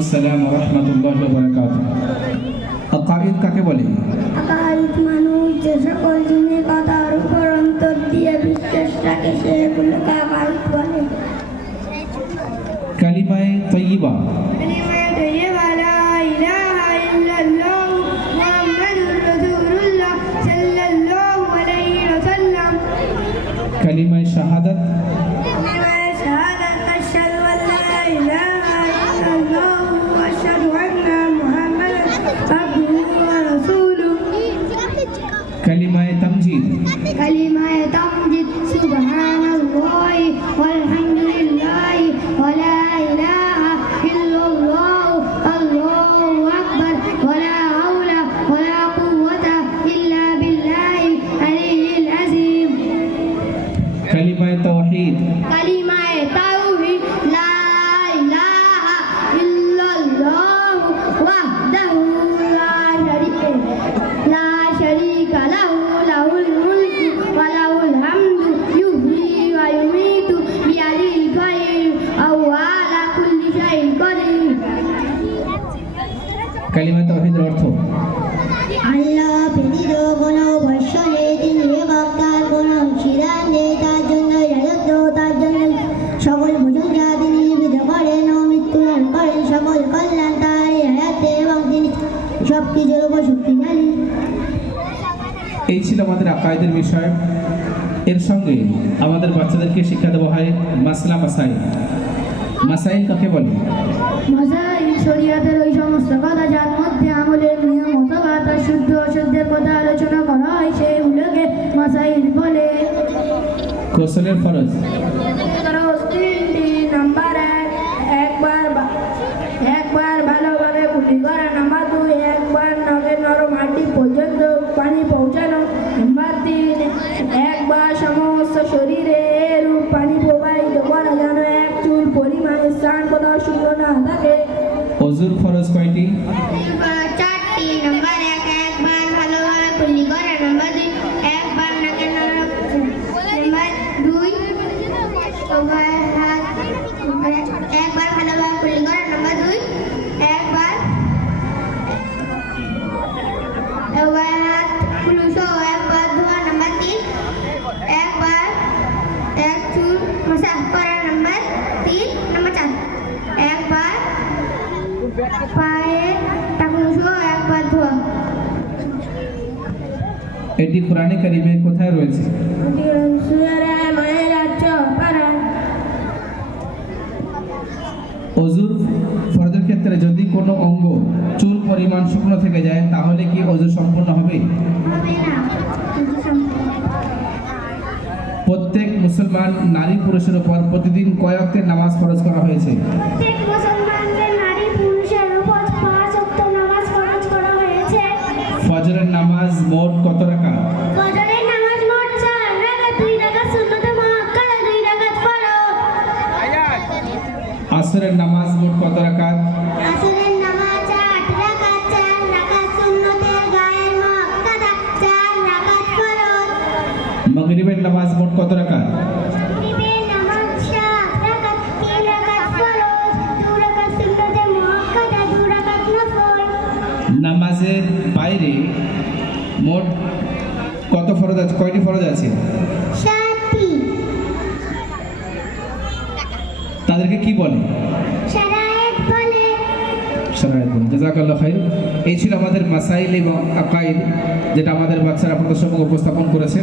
السلام ورحمة الله وبركاته أقائد كاكي بولي أقائد مانو جزا قول جمعي قدار فرم تردية بشتشتا كشه كل قاقائد بولي كلمة طيبة كلمة طيبة لا إله إلا الله محمد رسول الله صلى الله عليه وسلم كلمة شهادة كلمة شهادة كلمة تمجد سبحان الله والحمد لله ولا إله إلا الله الله أكبر ولا حول ولا قوة إلا بالله العلي العظيم. كلمة توحيد. كلمة توحيد لا إله إلا الله وحده لا شريك له له الملك কালিমায়ে তাওহীদের অর্থ? আল্লাহ ব্যতীত কোনো বর্ষ নেই তিনি একক তার কোনো অংশীদার নেই তার জন্য রাজত্ব তার জন্য সকল প্রশংসা তিনি জীবিত করেন ও মৃত্যুদান করেন। সকল কল্যাণ তার হায়াতে এবং তিনি সব কিছুর উপর শক্তিশালী। এই ছিল আমাদের আকাইদের বিষয়। এর সঙ্গে আমাদের বাচ্চাদেরকে শিক্ষা দেওয়া হয় মাসলা মাসাইল। মাসাইল কাকে বলে? মশাই শরীয়তের ওই সমস্ত গোসলের ফরজ। খরচ তিনটি নাম্বার এক একবার বা- একবার ভালোভাবে কুটি করা নাম্বার দুই একবার নাকের নরম হাড্ডি পর্যন্ত পানি পৌঁছানো নাম্বার তিন একবার সমস্ত শরীরে এরূপ পানি প্রবাহিত করা যেন এক চুল পরিমাণে স্নান কোথাও শুকনো না থাকে। অজুর ফরজ কয়টি চারটি নাম্বার এক একবার ভালোভাবে কুলি করা নাম্বার দুই একবার নাকের নরম নাম্বার দুই উভয় হাত একবার ভালোভাবে কুলি করা নাম্বার দুই একবার উভয় হাত কুলুসো একবার ধোয়া নাম্বার তিন একবার এক চুল মশা করা নাম্বার তিন নাম্বার চার একবার এটি কোরআনে কারিমে কোথায় রয়েছে? অজুর ফরজের ক্ষেত্রে যদি কোনো অঙ্গ চুল, পরিমাণ শুকনো থেকে যায়, তাহলে কি অজু সম্পূর্ণ হবে? প্রত্যেক মুসলমান নারী পুরুষের উপর প্রতিদিন কয়েকটি নামাজ ফরজ করা হয়েছে? প্রত্যেক মুসলমানদের মোট কত ফজরের নামাজ মোট রাকাত দুই রাকাত সুন্নতে মুআক্কাদা দুই রাকাত ফরজ। আসরের নামাজ মোট কত আসরের নামাজ রাকাত রাকাত সুন্নতে গায়ের মুআক্কাদা চার রাকাত ফরজ। মগরিবের নামাজ মোট কত রাকাত রাকাত রাকাত রাকাত নামাজের বাইরে মোট কত ফরজ আছে? কয়টি ফরজ আছে? সাতটি। তাদেরকে কি বলে? এই ছিল আমাদের মাসাইল এবং আকাইদ যেটা আমাদের বাচ্চারা আপনাদের সঙ্গে উপস্থাপন করেছে।